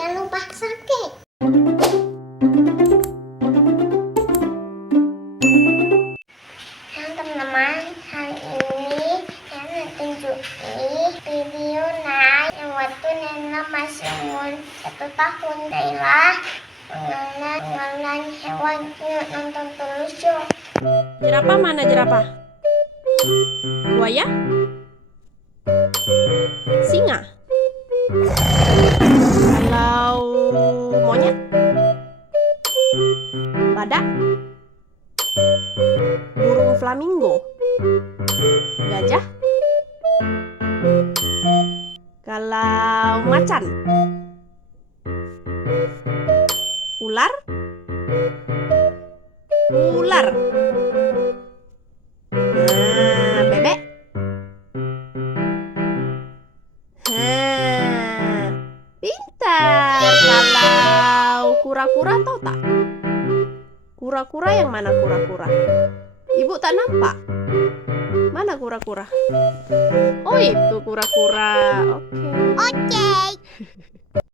jangan lupa subscribe. Halo teman-teman, hari ini saya mau tunjukin video naik yang waktu Nena masih umur 1 tahun. Nailah mengenal hewan. Yuk nonton terus yuk. Jerapah mana jerapah? Buaya? Singa? Kalau monyet? Badak? Burung flamingo? Gajah? Kalau macan? Ular? Ular? Bebek? Pintar. Kalau kura-kura tahu tak? Kura-kura yang mana kura-kura? Ibu tak nampak. Mana kura-kura? Oh itu kura-kura. Oke.